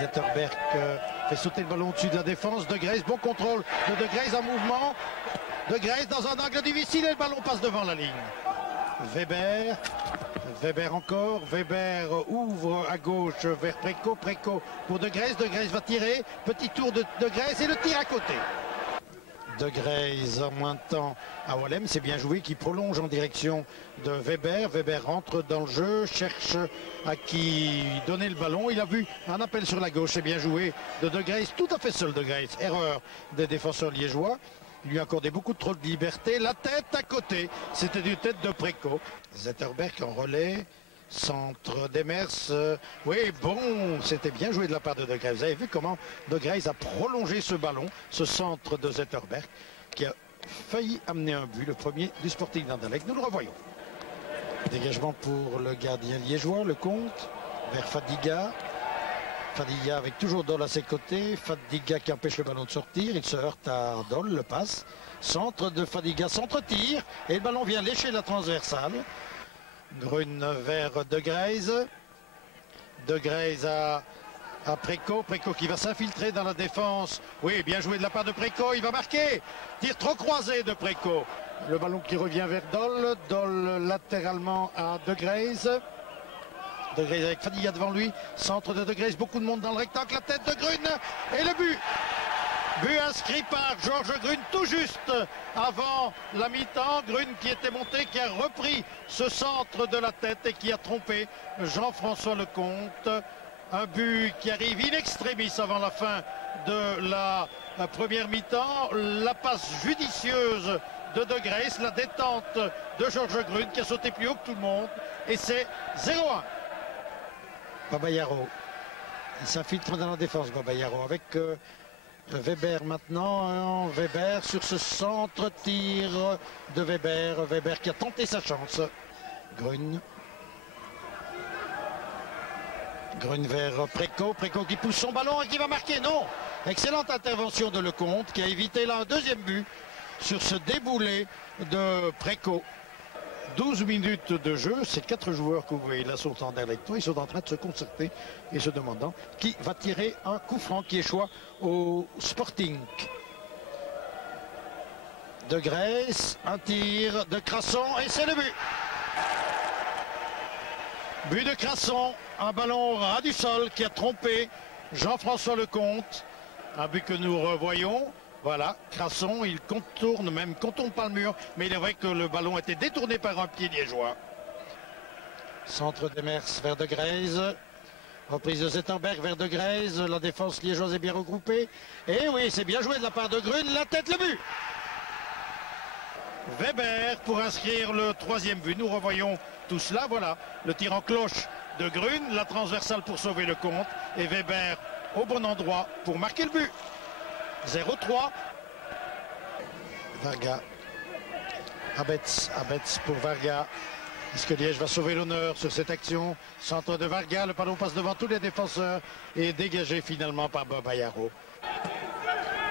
Zetterberg fait sauter le ballon au-dessus de la défense. De Grace, bon contrôle de Grace en mouvement. De Grace dans un angle difficile et le ballon passe devant la ligne. Weber. Weber encore. Weber ouvre à gauche vers Préco. Préco pour De Grace. De Grace va tirer. Petit tour de Grace et le tir à côté. De Grace en moins de temps à Wallem, c'est bien joué, qui prolonge en direction de Weber. Weber rentre dans le jeu, cherche à qui donner le ballon. Il a vu un appel sur la gauche, c'est bien joué de Grace, tout à fait seul De Grace. Erreur des défenseurs liégeois. Il lui a accordé beaucoup trop de liberté. La tête à côté, c'était du tête de Préco. Zetterberg en relais. Centre d'Emers, oui bon, c'était bien joué de la part de Grace. Vous avez vu comment De Grace a prolongé ce ballon, ce centre de Zetterberg, qui a failli amener un but, le premier du Sporting d'Anderlecht. Nous le revoyons. Dégagement pour le gardien liégeois, le Comte, vers Fadiga. Fadiga avec toujours Dole à ses côtés. Fadiga qui empêche le ballon de sortir. Il se heurte à Dole, le passe. Centre de Fadiga, centre-tir. Et le ballon vient lécher la transversale. Grune vers De Grace. De Grace à Préco. Préco qui va s'infiltrer dans la défense. Oui, bien joué de la part de Préco. Il va marquer. Tir trop croisé de Préco. Le ballon qui revient vers Dole. Dole latéralement à De Grace. De Grace avec Fadiga devant lui. Centre de Grace. Beaucoup de monde dans le rectangle. La tête de Grune. Et le but. But inscrit par Georges Grune tout juste avant la mi-temps. Grune qui était monté, qui a repris ce centre de la tête et qui a trompé Jean-François Lecomte. Un but qui arrive in extremis avant la fin de la première mi-temps. La passe judicieuse de Grace, la détente de Georges Grune qui a sauté plus haut que tout le monde. Et c'est 0-1. Babayaro. Il s'infiltre dans la défense, Babayaro, avec Weber maintenant. Weber sur ce centre-tir de Weber. Weber qui a tenté sa chance. Grune. Grune vers Préco. Préco qui pousse son ballon et qui va marquer. Non. Excellente intervention de Lecomte qui a évité là un deuxième but sur ce déboulé de Préco. 12 minutes de jeu, ces 4 joueurs que vous voyez là sont en Anderlecht. Ils sont en train de se concerter et se demandant qui va tirer un coup franc qui échoue au Sporting. De Grace, un tir de Crasson et c'est le but. But de Crasson, un ballon ras du sol qui a trompé Jean-François Lecomte. Un but que nous revoyons. Voilà, Crasson, il contourne pas le mur, mais il est vrai que le ballon était détourné par un pied liégeois. Centre d'Emers vers De Grace. Reprise de Zetterberg vers De Grace. La défense liégeoise est bien regroupée. Et oui, c'est bien joué de la part de Grune. La tête, le but. Weber pour inscrire le 3e but. Nous revoyons tout cela. Voilà, le tir en cloche de Grune. La transversale pour sauver le compte. Et Weber au bon endroit pour marquer le but. 0-3. Varga. Abetz pour Varga. Est-ce que Liège va sauver l'honneur sur cette action? Centre de Varga, le ballon passe devant tous les défenseurs et dégagé finalement par Babayaro.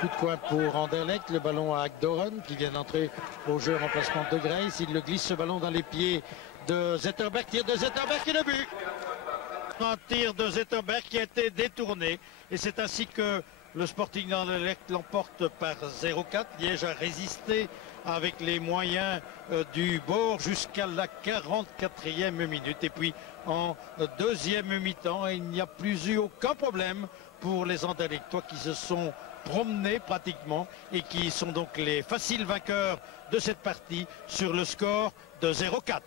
Coup de coin pour Anderlecht, le ballon à Agdoren qui vient d'entrer au jeu, remplacement de Grace. Il le glisse ce ballon dans les pieds de Zetterberg, tir de Zetterberg et le but. Un tir de Zetterberg qui a été détourné et c'est ainsi que le Sporting d'Anderlecht l'emporte par 0-4. Liège a résisté avec les moyens du bord jusqu'à la 44e minute. Et puis en deuxième mi-temps, il n'y a plus eu aucun problème pour les Anderlechtois qui se sont promenés pratiquement et qui sont donc les faciles vainqueurs de cette partie sur le score de 0-4.